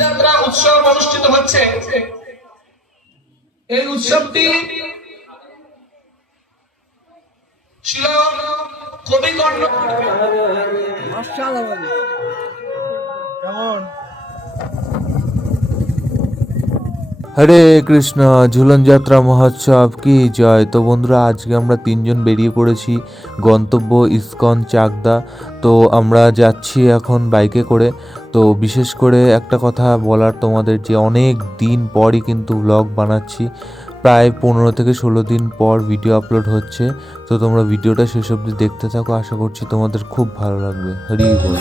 যাত্রা উৎসব অনুষ্ঠিত হচ্ছে। এই উৎসবটি ছিল কবি কর্ণ। হরে কৃষ্ণ। ঝুলন যাত্রা মহোৎসব কি জয়। তো বন্ধুরা, আজকে আমরা তিনজন বেরিয়ে পড়েছি গন্তব্য ইস্কন চাকদা। তো আমরা যাচ্ছি এখন বাইকে করে। তো বিশেষ করে একটা কথা বলার তোমাদের, যে অনেক দিন পরই কিন্তু ব্লগ বানাচ্ছি, প্রায় 15 থেকে 16 দিন পর ভিডিও আপলোড হচ্ছে। তো তোমরা ভিডিওটা শেষ অবধি দেখতে থাকো, আশা করছি তোমাদের খুব ভালো লাগবে। হরি বল।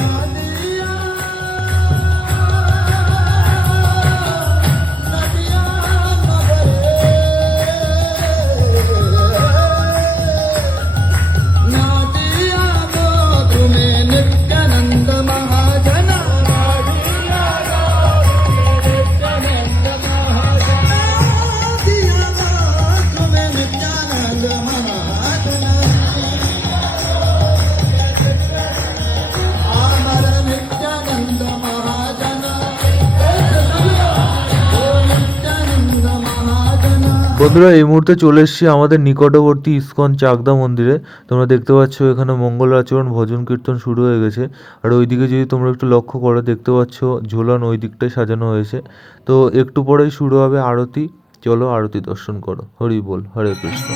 বন্ধুরা, এই মুহূর্তে চলে এসেছি আমাদের নিকটবর্তী ইস্কন চাকদা মন্দিরে। তোমরা দেখতে পাচ্ছ এখানে মঙ্গল আচরণ, ভজন কীর্তন শুরু হয়ে গেছে। আর ওইদিকে যদি তোমরা একটু লক্ষ্য করো, দেখতে পাচ্ছ ঝোলন ওই দিকটায় সাজানো হয়েছে। তো একটু পরেই শুরু হবে আরতি। চলো আরতি দর্শন করো। হরি বল। হরে কৃষ্ণ।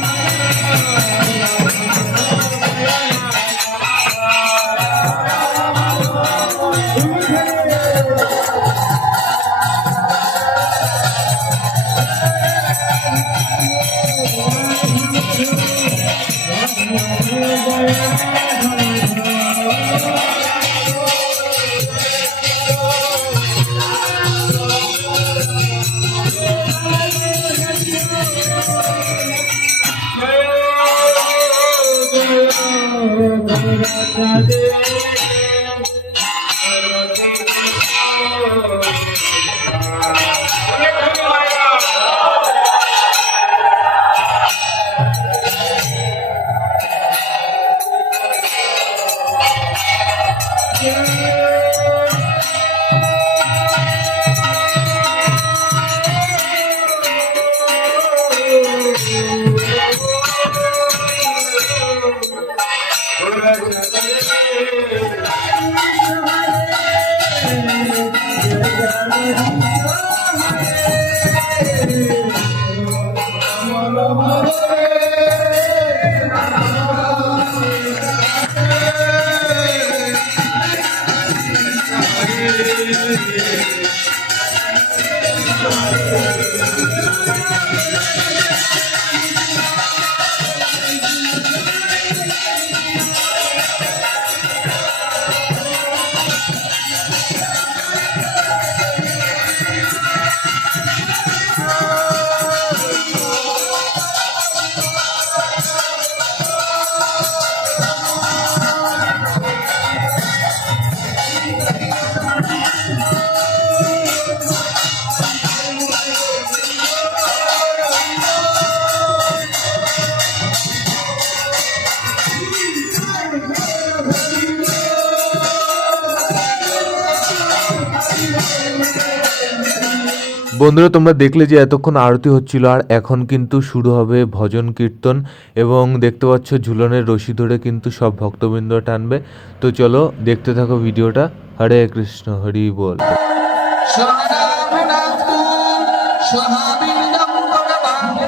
বন্ধুরা, তোমরা দেখলে যে এতক্ষণ আরতি হচ্ছিল, আর এখন কিন্তু শুরু হবে ভজন কীর্তন। এবং দেখতে পাচ্ছ ঝুলনের রশি ধরে কিন্তু সব ভক্তবৃন্দ টানবে। তো চলো দেখতে থাকো ভিডিওটা। হরে কৃষ্ণ। হরি বল।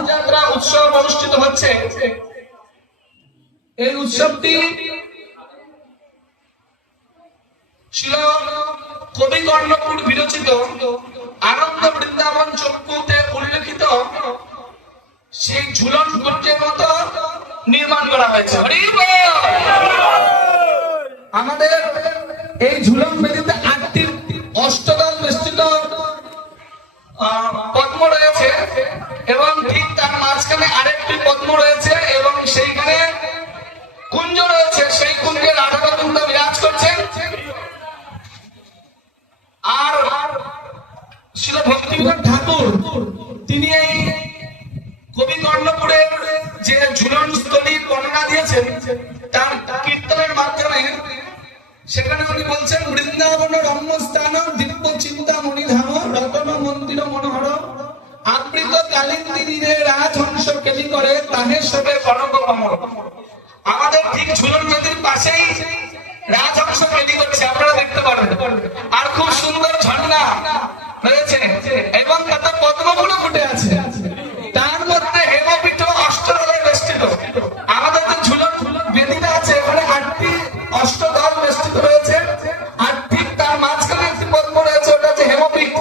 যাত্রা উৎসব অনুষ্ঠিত হচ্ছে। এই উৎসবটি ছিল কবি কর্ণপুর বিরচিত আনন্দ বৃন্দাবন চক্ষুতে উল্লেখিত সেই ঝুলন কুঞ্জের মতো নির্মাণ করা হয়েছে। আমাদের এই ঝুলন বেদিতে 8টি অষ্টদল বেষ্টিত পদ্ম রয়েছে এবং ঠিক তার মাঝখানে আরেকটি পদ্ম রয়েছে এবং সেইখানে কুঞ্জ রয়েছে। সেই কুঞ্জে রাধা গোবিন্দ বিরাজ করছেন। আর শিল ভক্তিবিনোদ ঠাকুর তিনি এই কবি কর্ণপুরের যে ঝুলন স্থলীর বর্ণনা দিয়েছেন, তার কীর্তনের মাধ্যমে সেখানে উনি বলছেন বৃন্দাবন রম্যস্থান দিব্য চিন্তামণি ধাম রতন মন্দির মনোহর আবৃত কালিন্দিনীরে রাজহংস কেলি করে তাহে সবে কনক কমল। আমাদের ঠিক ঝুলন নদীর পাশেই রাজহংস কেলি করছে, আপনারা দেখতে পারেন। আর খুব সুন্দর ঝর্ণা রয়েছে এবং তাতে পদ্মফুল ফুটে আছে। তার মধ্যে হেমপীঠ অষ্টদলে বেষ্টিত। আমাদের যে ঝুলন বেদিটা আছে এখানে 8টি অষ্টদল বেষ্টিত রয়েছে, আর ঠিক তার মাঝখানে একটি পদ্ম রয়েছে, ওটা হচ্ছে হেমপীঠ।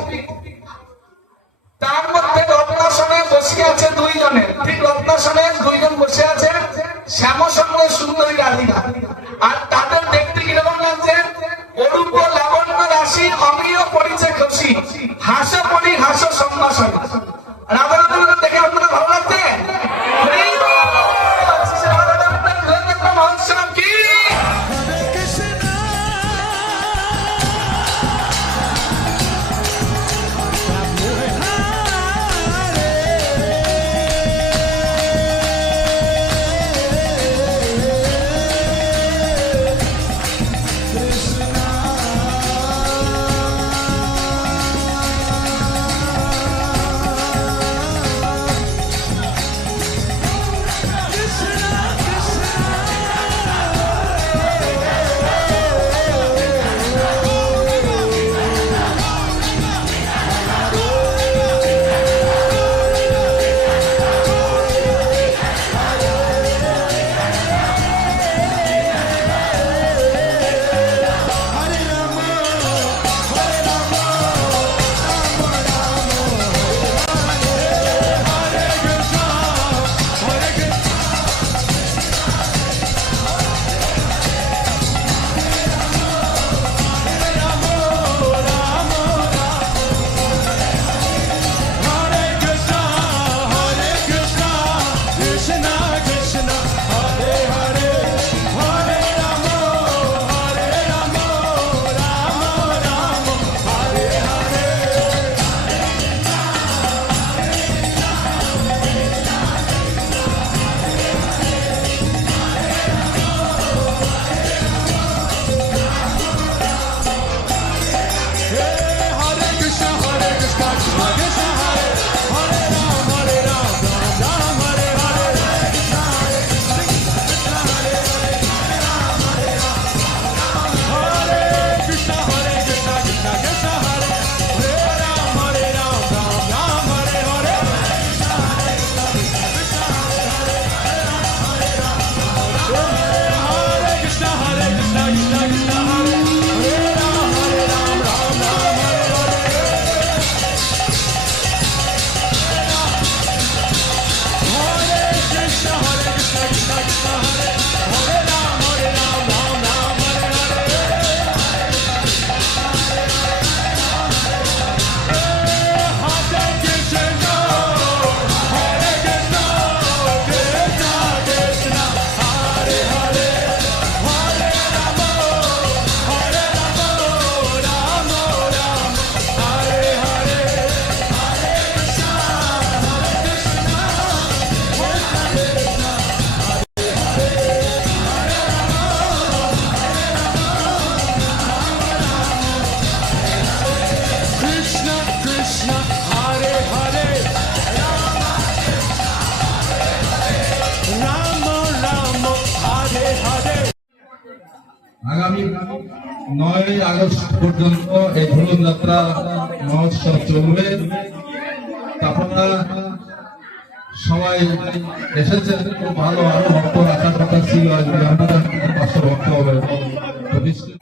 তার মধ্যে রত্নাসনে বসে আছে 2 জনের, ঠিক রত্নাসনে 2 জন বসে আছে শ্যামসঙ্গ সুন্দরী রাধিকা। আর তাদের দেখতে কিরকম লাগছে? অরূপ লাবণ্য রাশি অমীয় পরিচে খুশি হাস পরি হাস সম্ভাষণ। রাধারত্ন দেখে আপনাদের ভালো লাগছে? মহোৎসব কি আগামী 9ই আগস্ট পর্যন্ত এই ঝুলন যাত্রা মহোৎসব চলবে। আপনারা সবাই এসেছেন, খুব ভালো। আরো ভক্ত আসার কথা ছিল, আজকে আমাদের 500 ভক্ত হবে। তো নিশ্চয়ই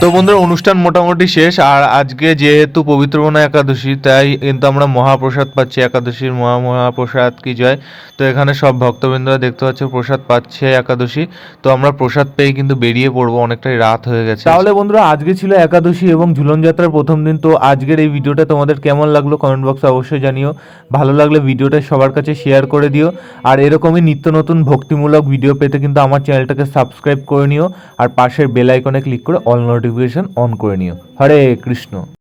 তো বন্ধুরা অনুষ্ঠান মোটামুটি শেষ, আর আজকে যেহেতু পবিত্রবনা একাদশী তাই কিন্তু আমরা মহাপ্রসাদ পাচ্ছি, একাদশীর মহাপ্রসাদ কি জয়। তো এখানে সব ভক্তবৃন্দরা দেখতে পাচ্ছে প্রসাদ পাচ্ছে একাদশী। তো আমরা প্রসাদ পেয়ে কিন্তু বেরিয়ে পড়বো, অনেকটাই রাত হয়ে গেছে। তাহলে বন্ধুরা আজকে ছিল একাদশী এবং ঝুলন যাত্রার প্রথম দিন। তো আজকের এই ভিডিওটা তোমাদের কেমন লাগলো কমেন্ট বক্সে অবশ্যই জানিও। ভালো লাগলে ভিডিওটা সবার কাছে শেয়ার করে দিও, আর এরকমই নিত্য নতুন ভক্তিমূলক ভিডিও পেতে কিন্তু আমার চ্যানেলটাকে সাবস্ক্রাইব করে নিও, আর পাশের বেল আইকনে ক্লিক করে অল নোটিফিকেশন অন করে নিও। হরে কৃষ্ণ।